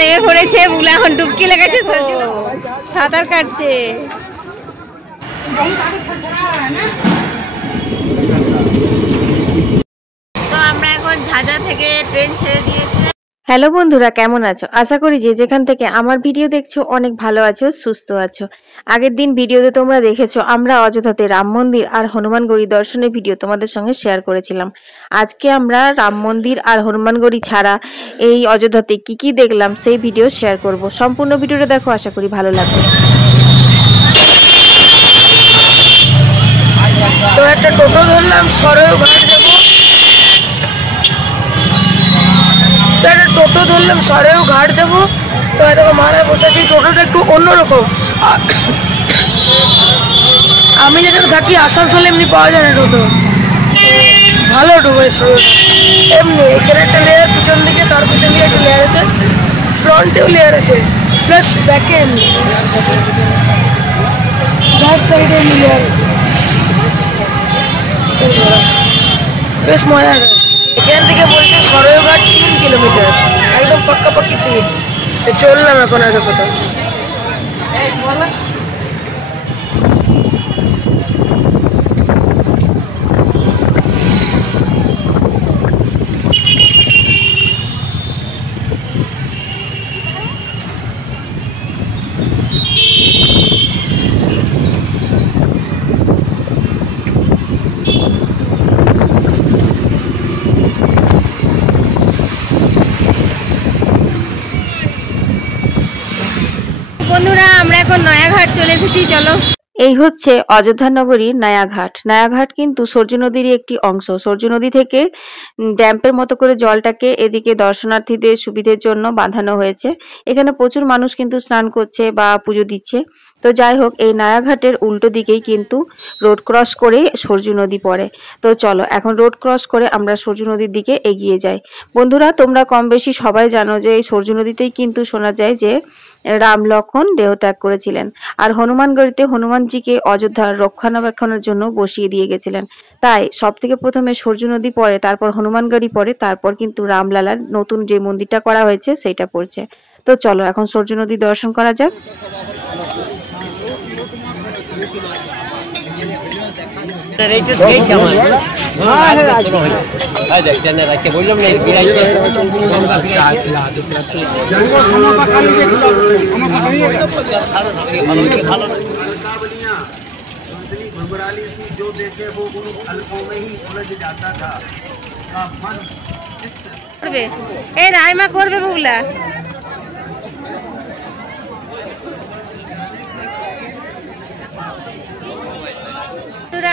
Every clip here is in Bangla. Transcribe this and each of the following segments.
নেমে পড়েছে, বুবলা এখন ডুবকি লেগেছে, সাঁতার কাটছে। তো আমরা এখন ঝাঁঝা থেকে ট্রেন ছেড়ে দিয়েছে। হ্যালো বন্ধুরা, কেমন আছো? আশা করি যে যেখান থেকে আমার ভিডিও দেখছো অনেক ভালো আছো, সুস্থ আছো। আগের দিন ভিডিওতে তোমরা দেখেছো আমরা অযোধ্যাতে রাম মন্দির আর হনুমানগড়ি দর্শনের ভিডিও তোমাদের সঙ্গে শেয়ার করেছিলাম। আজকে আমরা রাম মন্দির আর হনুমানগড়ি ছাড়া এই অযোধ্যাতে কি কি দেখলাম সেই ভিডিও শেয়ার করব। সম্পূর্ণ ভিডিওটা দেখো, আশা করি ভালো লাগবে। তো একটা টোটো ধরলাম, সরেও ঘাট যাবো। তো এত মারায় বসেছি। টোটোটা একটু অন্যরকম। আমি যেখানে থাকি আসানসোলে এমনি পাওয়া যায় না টোটো, ভালো টোটো এমনি। এখানে একটা লেয়ার পিছন দিকে, তার পিছন দিকে একটা লেয়ার আছে, ফ্রন্টেও লেয়ার আছে, প্লাস ব্যাকে এমনি, ব্যাক সাইডে এমনি লেয়ার আছে। বেশ মজা হয়। এখান থেকে বলছে সরয়ঘাট 3 কিলোমিটার, একদম পাক্কাপাক্কি 3। তো চললাম এখন আগে কোথাও। বন্ধুরা, আমরা এখন নয়াঘাট চলে এসেছি, চলো। এই হচ্ছে অযোধ্যা নগরীর নয়াঘাট। নয়াঘাট কিন্তু সূর্য নদীরই একটি অংশ। সূর্য নদী থেকে ড্যাম্পের মতো করে জলটাকে এদিকে দর্শনার্থীদের সুবিধের জন্য বাঁধানো হয়েছে। এখানে প্রচুর মানুষ কিন্তু স্নান করছে বা পুজো দিচ্ছে। তো যাই হোক, এই নয়াঘাটের উল্টো দিকেই কিন্তু রোড ক্রস করে সূর্য নদী পড়ে। তো চলো এখন রোড ক্রস করে আমরা সূর্য নদীর দিকে এগিয়ে যাই। বন্ধুরা, তোমরা কম বেশি সবাই জানো যে এই সূর্য নদীতেই কিন্তু শোনা যায় যে রাম লক্ষ্মণ দেহত্যাগ করেছিলেন, আর হনুমানগড়িতে হনুমানজিকে অযোধ্যার রক্ষণাবেক্ষণের জন্য বসিয়ে দিয়ে গেছিলেন। তাই সব থেকে প্রথমে সূর্য নদী পড়ে, তারপর হনুমানগড়ি পড়ে, তারপর কিন্তু রামলালার নতুন যে মন্দিরটা করা হয়েছে সেইটা পড়ছে। তো চলো এখন সূর্য নদী দর্শন করা যাক। রাইমা করবে বুবলা।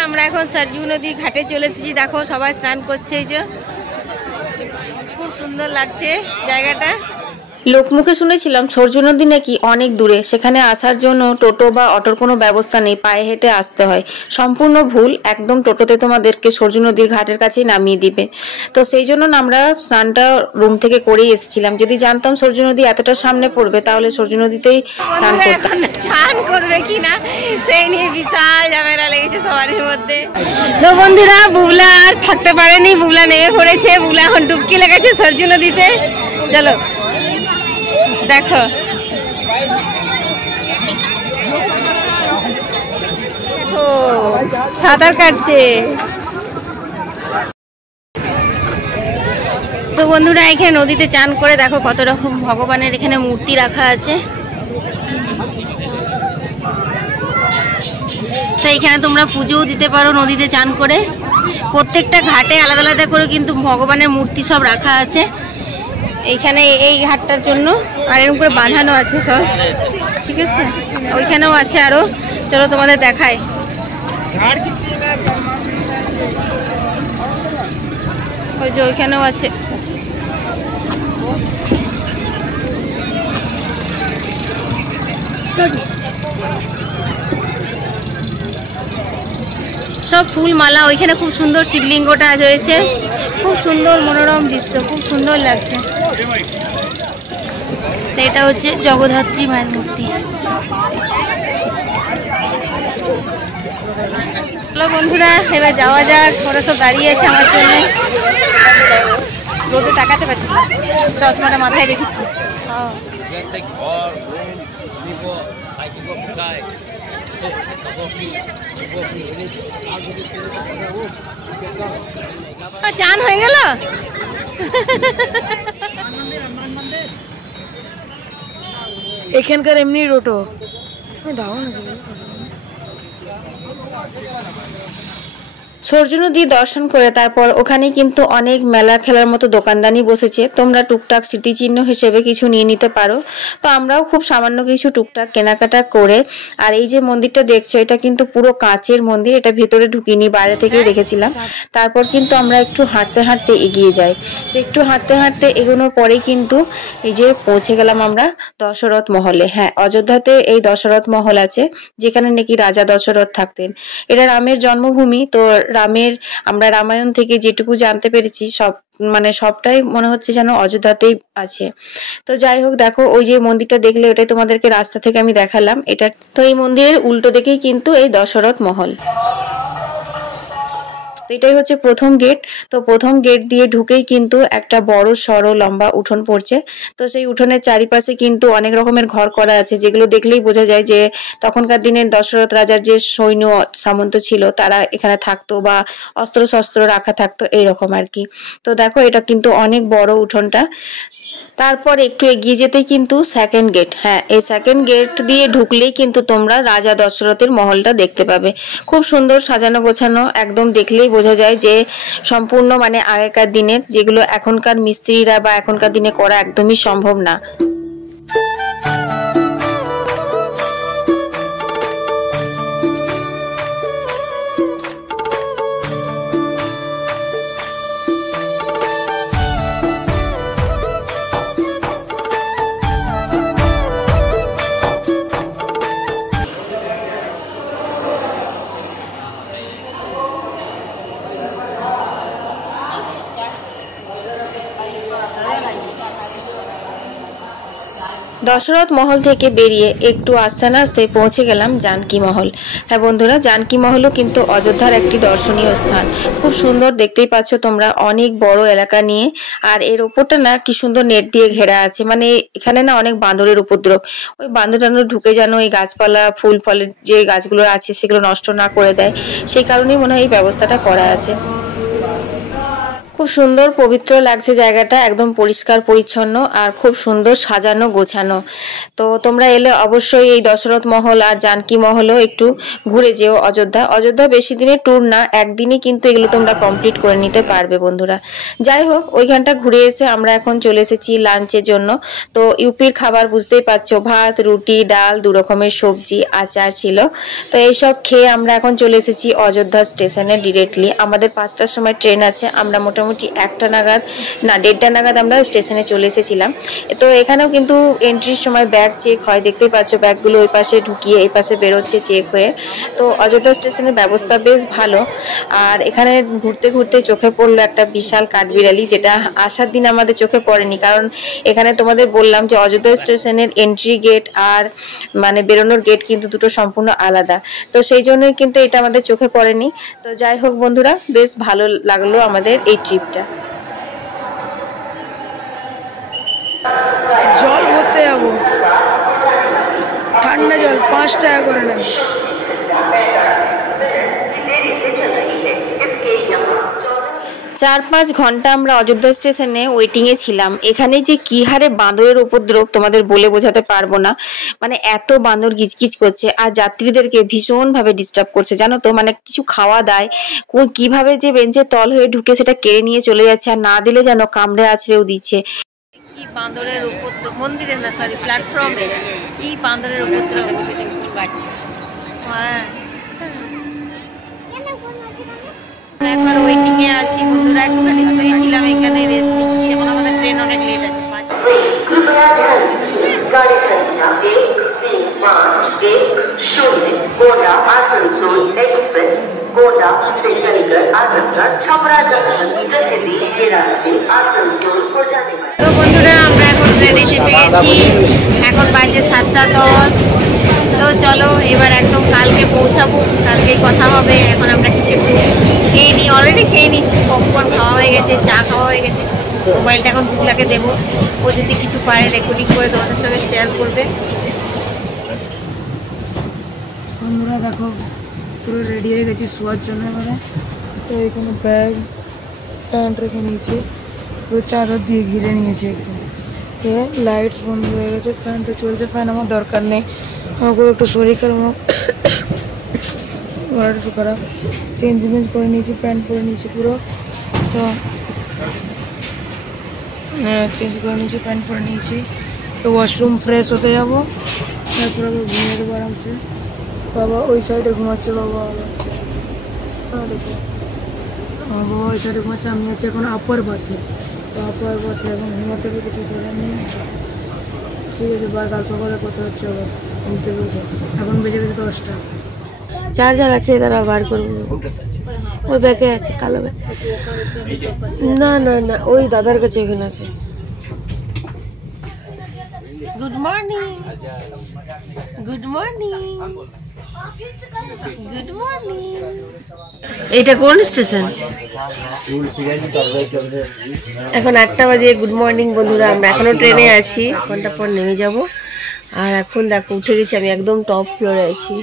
আমরা এখন সরজু নদীর ঘাটে চলে এসেছি। দেখো সবাই স্নান করছে, এই যে খুব সুন্দর লাগছে জায়গাটা। লোকমুখে শুনেছিলাম সূর্য নদী নাকি অনেক দূরে, সেখানে আসার জন্য টোটো বা অটোর কোনো ব্যবস্থা নেই, পায়ে হেঁটে আসতে হয়। সম্পূর্ণ ভুল, একদম টোটোতে তোমাদেরকে সূর্য নদীর ঘাটের কাছেই নামিয়ে দিবে। তো সেই জন্য আমরা স্নানটা রুম থেকে করেই এসেছিলাম। যদি জানতাম সূর্য নদী এতটা সামনে পড়বে তাহলে সূর্য নদীতেই স্নান করতাম। স্নান করবে কিনা সেই নিয়ে বিশাল ঝামেলা লেগেছে সবার মধ্যে। তো বন্ধুরা, বুবলা আর থাকতে পারেনি, বুবলা নেমে পড়েছে, বুবলা এখন ডুবকি লেগেছে সূর্য নদীতে। চলো দেখো, দেখো সাঁতার কাটছে। তো বন্ধুরা, এখানে নদীতে চান করে দেখো কত রকম ভগবানের এখানে মূর্তি রাখা আছে। তো এখানে তোমরা পুজোও দিতে পারো নদীতে চান করে। প্রত্যেকটা ঘাটে আলাদা আলাদা করে কিন্তু ভগবানের মূর্তি সব রাখা আছে এইখানে এই ঘাটটার জন্য, আর এরকম করে বাঁধানো আছে সব, ঠিক আছে। ওইখানেও আছে আরো, চলো তোমাদের দেখাই। ওই যে ওইখানেও আছে। সব ফুল মালা, ওইখানে খুব সুন্দর শিবলিঙ্গটা রয়েছে, খুব সুন্দর মনোরম দৃশ্য, খুব সুন্দর লাগছে। এটা হচ্ছে জগদ্ধাত্রী মায়ের মূর্তি। চলো বন্ধুরা, এবার যাওয়া যাক। ওরা সব দাঁড়িয়ে আছে আমার জন্য, রোদে তাকাতে পারছি, চশমাটা মাথায় রেখেছি। চান হয়ে গেল। এখানকার এমনি টোটো দাও না। সূর্য নদী দর্শন করে তারপর ওখানে কিন্তু অনেক মেলা খেলার মতো দোকানদানি বসেছে, তোমরা টুকটাক স্মৃতিচিহ্ন হিসেবে কিছু নিয়ে নিতে পারো। তো আমরাও খুব সামান্য কিছু টুকটাক কেনাকাটা করে, আর এই যে মন্দিরটা দেখছো এটা কিন্তু পুরো কাঁচের মন্দির, এটা ভেতরে ঢুকিনি, বাইরে থেকেই দেখেছিলাম। তারপর কিন্তু আমরা একটু হাঁটতে হাঁটতে এগিয়ে যাই। তো একটু হাঁটতে হাঁটতে এগোনোর পরেই কিন্তু এই যে পৌঁছে গেলাম আমরা দশরথ মহলে। হ্যাঁ, অযোধ্যাতে এই দশরথ মহল আছে, যেখানে নাকি রাজা দশরথ থাকতেন। এটা রামের জন্মভূমি। তো রামের, আমরা রামায়ণ থেকে যেটুকু জানতে পেরেছি সবটাই মনে হচ্ছে যেন অযোধ্যাতেই আছে। তো যাই হোক, দেখো ওই যে মন্দিরটা দেখলে ওটাই তোমাদেরকে রাস্তা থেকে আমি দেখালাম। এটা তো এই মন্দিরের উল্টো দিকেই কিন্তু এই দশরথ মহল। এটাই হচ্ছে প্রথম গেট। তো প্রথম গেট দিয়ে ঢুকেই কিন্তু একটা বড় সড়ো লম্বা উঠোন পড়ছে। তো সেই উঠোনের চারিপাশে কিন্তু অনেক রকমের ঘর করা আছে, যেগুলো দেখলেই বোঝা যায় যে তখনকার দিনের দশরথ রাজার যে সৈন্য সামন্ত ছিল তারা এখানে থাকতো, বা অস্ত্র শস্ত্র রাখা থাকতো, এইরকম আর কি। তো দেখো এটা কিন্তু অনেক বড় উঠোনটা। তারপর একটু এগিয়ে যেতেই কিন্তু সেকেন্ড গেট। হ্যাঁ, এই সেকেন্ড গেট দিয়ে ঢুকলেই কিন্তু তোমরা রাজা দশরথের মহলটা দেখতে পাবে। খুব সুন্দর সাজানো গোছানো, একদম দেখলেই বোঝা যায় যে সম্পূর্ণ মানে আগেকার দিনের, যেগুলো এখনকার মিস্ত্রিরা বা এখনকার দিনে করা একদমই সম্ভব না। দশরথ মহল থেকে বেরিয়ে একটু আস্তে আস্তে পৌঁছে গেলাম জানকী মহল। হ্যাঁ বন্ধুরা, জানকী মহলও কিন্তু অযোধ্যার একটি দর্শনীয় স্থান। খুব সুন্দর, দেখতেই পাচ্ছ তোমরা, অনেক বড় এলাকা নিয়ে। আর এর ওপরটা না কি সুন্দর নেট দিয়ে ঘেরা আছে, মানে এখানে না অনেক বাঁদরের উপদ্রব। ওই বাঁদর টান্দর ঢুকে যেন এই গাছপালা ফুল ফলের যে গাছগুলো আছে সেগুলো নষ্ট না করে দেয়, সেই কারণেই মনে হয় এই ব্যবস্থাটা করা আছে। খুব সুন্দর পবিত্র লাগছে জায়গাটা, একদম পরিষ্কার পরিচ্ছন্ন আর খুব সুন্দর সাজানো গোছানো। তো তোমরা এলে অবশ্যই এই দশরথ মহল আর জানকী মহলও একটু ঘুরে যেও। অযোধ্যা বেশি দিনের ট্যুর না, একদিনে কিন্তু এগুলো তোমরা কমপ্লিট করে নিতে পারবে বন্ধুরা। যাই হোক, ওইখানটা ঘুরে এসে আমরা এখন চলে এসেছি লাঞ্চের জন্য। তো ইউপির খাবার বুঝতেই পারছো, ভাত, রুটি, ডাল, 2 রকমের সবজি, আচার ছিল। তো এইসব খেয়ে আমরা এখন চলে এসেছি অযোধ্যা স্টেশনে ডিরেক্টলি। আমাদের 5টার সময় ট্রেন আছে, আমরা মোটামুটি 1টা নাগাদ না 1:30টা নাগাদ আমরা স্টেশনে চলে এসেছিলাম। তো এখানেও কিন্তু এন্ট্রির সময় ব্যাগ চেক হয়, দেখতেই পাচ্ছ ব্যাগগুলো ওই পাশে ঢুকিয়ে এই পাশে বেরোচ্ছে চেক হয়ে। তো অযোধ্যা স্টেশনের ব্যবস্থা বেশ ভালো। আর এখানে ঘুরতে ঘুরতে চোখে পড়লো একটা বিশাল কাঠবিড়ালি, যেটা আসার দিন আমাদের চোখে পড়েনি, কারণ এখানে তোমাদের বললাম যে অযোধ্যা স্টেশনের এন্ট্রি গেট আর মানে বেরোনোর গেট কিন্তু দুটো সম্পূর্ণ আলাদা। তো সেই জন্যই কিন্তু এটা আমাদের চোখে পড়েনি। তো যাই হোক বন্ধুরা, বেশ ভালো লাগলো আমাদের এই ট্রিপটা। জল ভরতে যাবো, ঠান্ডা জল 5 টাকা করে নেয়। 4-5 ঘন্টা আমরা অযোধ্যা স্টেশনে ওয়েটিংয়ে ছিলাম। এখানে যে কি হারে বাঁদরের উপদ্রব তোমাদের বলে বোঝাতে পারবো না, মানে এত বাঁদর গিজগিজ করছে আর যাত্রীদেরকে ভীষণ ভাবে ডিস্টার্ব করছে, জানো তো। মানে কিছু খাওয়া দায় কিভাবে যে বেঞ্চে তল হয়ে ঢুকে সেটা কেড়ে নিয়ে চলে যাচ্ছে, আর না দিলে যেন কামড়ে আছড়েও দিচ্ছে। কি বাঁদরের উপদ্রব, মন্দিরে না সরি প্ল্যাটফর্মে কি বাঁদরের উপদ্রব। হ্যাঁ, একবার ওয়েটিং এ আছি বন্ধুরা, একটুখানি শুয়েছিলাম, এখানে রেস্ট নিচ্ছি। এখন আমাদের ট্রেন অনেক লেট আছে। कृपया ध्यान दीजिए, गाड़ी संख्या 13510 गोंडा आसनसोल एक्सप्रेस गोंडा से चलकर आजमगढ़ छपरा जंक्शन जसीडीह के रास्ते आसनसोल को जाने वाले। তো বন্ধুরা, আমরা এখন ট্রেনে চেপে গেছি, এখন বাজে 7:10। তো চলো এবার একদম কালকে পৌঁছাবো, কালকেই কথা হবে। এখন আমরা কিছু একটু খেয়ে নিই, অলরেডি খেয়ে নিচ্ছি, পপকর্ন খাওয়া হয়ে গেছে, চা খাওয়া হয়ে গেছে। মোবাইলটা এখন বুবলাকে দেবো, ও যদি কিছু পারে রেকর্ডিং করে তোমাদের সঙ্গে শেয়ার করবে। বন্ধুরা দেখো পুরো রেডি হয়ে গেছি শোয়ার জন্য। এবারে তো এখানে ব্যাগ প্যান্ট রেখে নিয়েছি, পুরো চাদর দিয়ে ঘিরে নিয়েছি একটু। লাইটস বন্ধ হয়ে গেছে, ফ্যানটা চলছে। ফ্যান আমার দরকার নেই, আমাকে একটু শরীর খারাপ, গলাটা একটু খারাপ। চেঞ্জ করে নিয়েছি, প্যান্ট পরে নিয়েছি পুরো। তো চেঞ্জ করে নিয়েছি, প্যান্ট পরে নিয়েছি। তো ওয়াশরুম ফ্রেশ হতে যাবো, তারপর আবার ঘুমিয়ে দেবো আরামসে। বাবা ওই সাইডে ঘুমাচ্ছে, বাবা দেখো আমার বাবা ওই সাইডে ঘুমাচ্ছে, আমি আছি এখন আপার বাথে। তো আপার বাথে এখন ঘুমাতে হবে, কিছু করার নেই। ঠিক আছে, কাল সকালে কথা হচ্ছে আবার ঘুমতে বলবো। এখন বেজে গেছে 10টা। চার্জার আছে, তারা বার করবো। ওই ব্যাগে আছে, কালো ব্যাগ। না না না, ওই দাদার কাছে এখানে আছে। Good morning, good morning, good morning. এটা কোন স্টেশন? এখন 8টা বাজে। গুড মর্নিং বন্ধুরা, আমরা এখনো ট্রেনে আছি, ঘন্টা পর নেমে যাব। আর এখন দেখো উঠে গেছি, আমি একদম টপ ফ্লোরে আছি।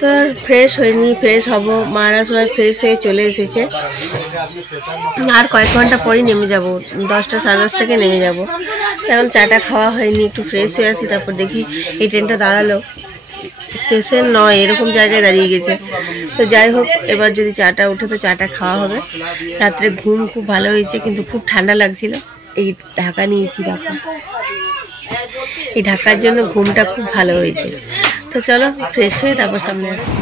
তো ফ্রেশ হয়নি, ফ্রেশ হব। মারা সবাই ফ্রেশ হয়ে চলে এসেছে, আর কয়েক ঘন্টা পরই নেমে যাব। 10টা সাড়ে 10টাকে নেমে যাব। এখন চাটা খাওয়া হয়নি, একটু ফ্রেশ হয়ে আসি, তারপর দেখি এই ট্রেনটা দাঁড়ালো। স্টেশন নয়, এরকম জায়গায় দাঁড়িয়ে গেছে। তো যাই হোক, এবার যদি চাটা উঠে তো চাটা খাওয়া হবে। রাত্রে ঘুম খুব ভালো হয়েছে, কিন্তু খুব ঠান্ডা লাগছিল। এই ঢাকা নিয়েছি, দেখো এই ঢাকার জন্য ঘুমটা খুব ভালো হয়েছে। তো চলো ফ্রেশ হয়ে তারপর সামনে আসছি।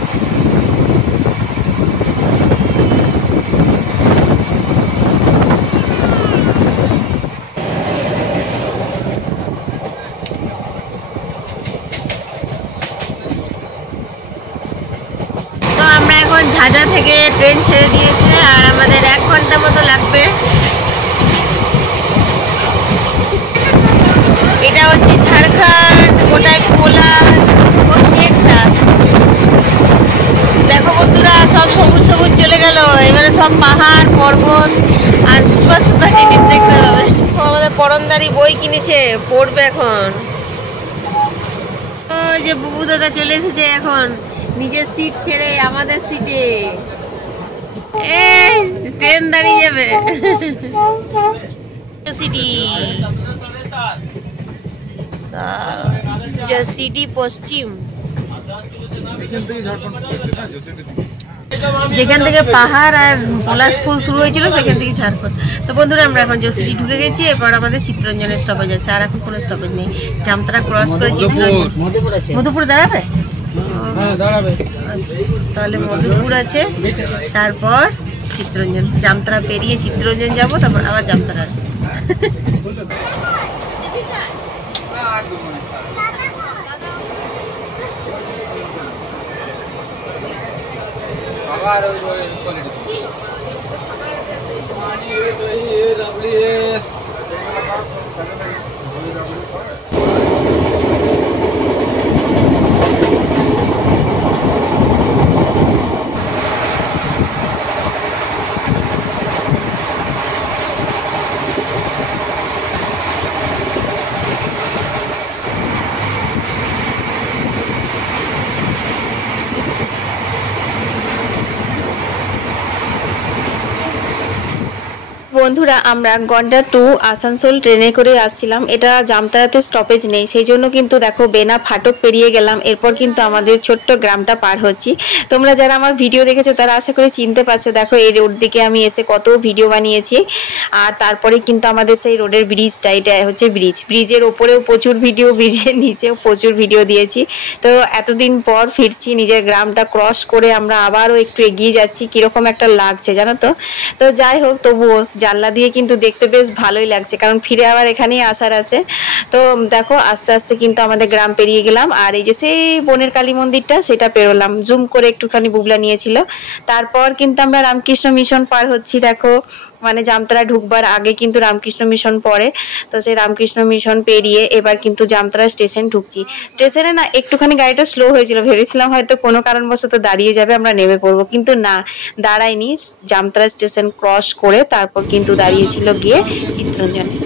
তো আমরা এখন ঝাঁঝা থেকে ট্রেন ছেড়ে দিয়েছে, আর আমাদের 1 ঘন্টা মতো লাগবে। এটা হচ্ছে ঝাড়খণ্ড, গোটায় কোলা হচ্ছে একটা। দেখো বন্ধুরা, সব সবুজ সবুজ চলে গেল। এবারে সব পাহাড় পর্বত আর শুকা শুকা জিনিস দেখতে পাবে। আমাদের পরনদারি বই কিনেছে, পড়বে এখন। ওই যে বুবু দাদা চলে এসেছে এখন নিজের সিট ছেড়ে আমাদের সিটে। এই ট্রেন দাঁড়িয়ে যাবে। সিটি সিটি পশ্চিম, যেখান থেকে পাহাড় আর পলাশ ফুল শুরু হয়েছিল সেখান থেকে ঝাড়খণ্ড। তো বন্ধুরা, আমরা এখন জসিটি ঢুকে গেছি। এবার আমাদের চিত্তরঞ্জনের স্টপেজ আছে, আর এখন কোনো স্টপেজ নেই। জামতারা ক্রস করে চিত্তরঞ্জন। মধুপুর দাঁড়াবে? আচ্ছা, তাহলে মধুপুর আছে, তারপর চিত্তরঞ্জন। জামতারা পেরিয়ে চিত্তরঞ্জন যাব, তারপর আবার জামতারা আছে। বন্ধুরা, আমরা গন্ডা টু আসানসোল ট্রেনে করে আসছিলাম। এটা জামতারাতে স্টপেজ নেই, সেই জন্য কিন্তু দেখো বেনা ফাটক পেরিয়ে গেলাম। এরপর কিন্তু আমাদের ছোট্ট গ্রামটা পার হচ্ছি। তোমরা যারা আমার ভিডিও দেখেছো তারা আশা করে চিনতে পারছো। দেখো এই রোড দিকে আমি এসে কত ভিডিও বানিয়েছি। আর তারপরে কিন্তু আমাদের সেই রোডের ব্রিজটা, এটা হচ্ছে ব্রিজের ওপরেও প্রচুর ভিডিও, ব্রিজের নিচেও প্রচুর ভিডিও দিয়েছি। তো এতদিন পর ফিরছি, নিজের গ্রামটা ক্রস করে আমরা আবারও একটু এগিয়ে যাচ্ছি। কিরকম একটা লাগছে জানো তো। তো যাই হোক, তবুও জানলা দিয়ে কিন্তু দেখতে বেশ ভালোই লাগছে, কারণ ফিরে আবার এখানেই আসার আছে। তো দেখো আস্তে আস্তে কিন্তু আমাদের গ্রাম পেরিয়ে গেলাম। আর এই যে সেই বনের কালী মন্দিরটা, সেটা পেরোলাম। জুম করে একটুখানি বুবলা নিয়েছিল। তারপর কিন্তু আমরা রামকৃষ্ণ মিশন পার হচ্ছি। দেখো মানে জামতারা ঢুকবার আগে কিন্তু রামকৃষ্ণ মিশন পড়ে। তো সেই রামকৃষ্ণ মিশন পেরিয়ে এবার কিন্তু জামতারা স্টেশন ঢুকছি। স্টেশনে না একটুখানি গাড়িটা স্লো হয়েছিল, ভেবেছিলাম হয়তো কোনো কারণবশত দাঁড়িয়ে যাবে, আমরা নেমে পড়বো, কিন্তু না, দাঁড়ায়নি। জামতারা স্টেশন ক্রস করে তারপর কিন্তু কিন্তু দাঁড়িয়েছিল গিয়ে চিত্তরঞ্জনে।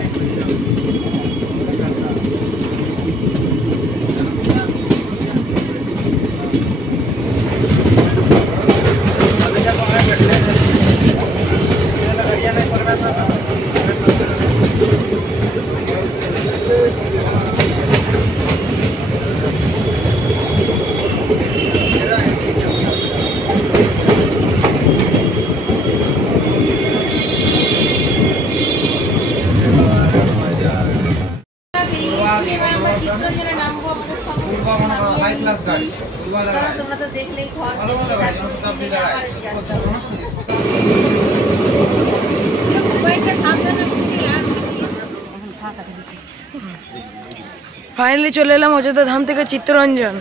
ফাইনালি চলে এলাম অযোধ্যা ধাম থেকে চিত্তরঞ্জন।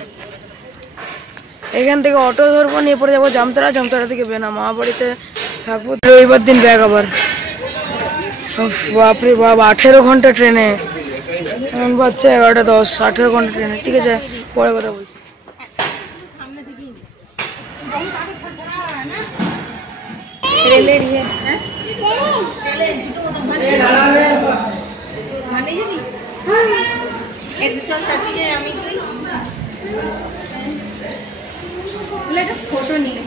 এখান থেকে অটো ধরবো, নিয়ে পরে যাবো জামতারা, জামতারা থেকে বেনা, মা বাড়িতে থাকবো রবিবার দিন ব্যাগ আবার। বাপরে বাপ, 18 ঘন্টা ট্রেনে, এখন বাচ্চা 11:10, 18 ঘন্টা ট্রেনে। ঠিক আছে, পরে কথা বলছি। ফটো নিয়ে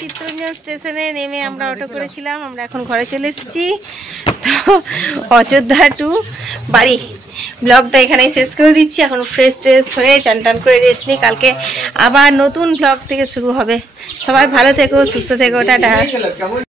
চিত্তরঞ্জন স্টেশনে নেমে আমরা অটো করেছিলাম, আমরা এখন ঘরে চলে এসেছি। তো অযোধ্যা টু বাড়ি ব্লগটা এখানেই শেষ করে দিচ্ছি। এখন ফ্রেশ ট্রেশ হয়ে চান টান করে রেস্ট নিই, কালকে আবার নতুন ব্লগ থেকে শুরু হবে। সবাই ভালো থেকো, সুস্থ থেকো, টাটা।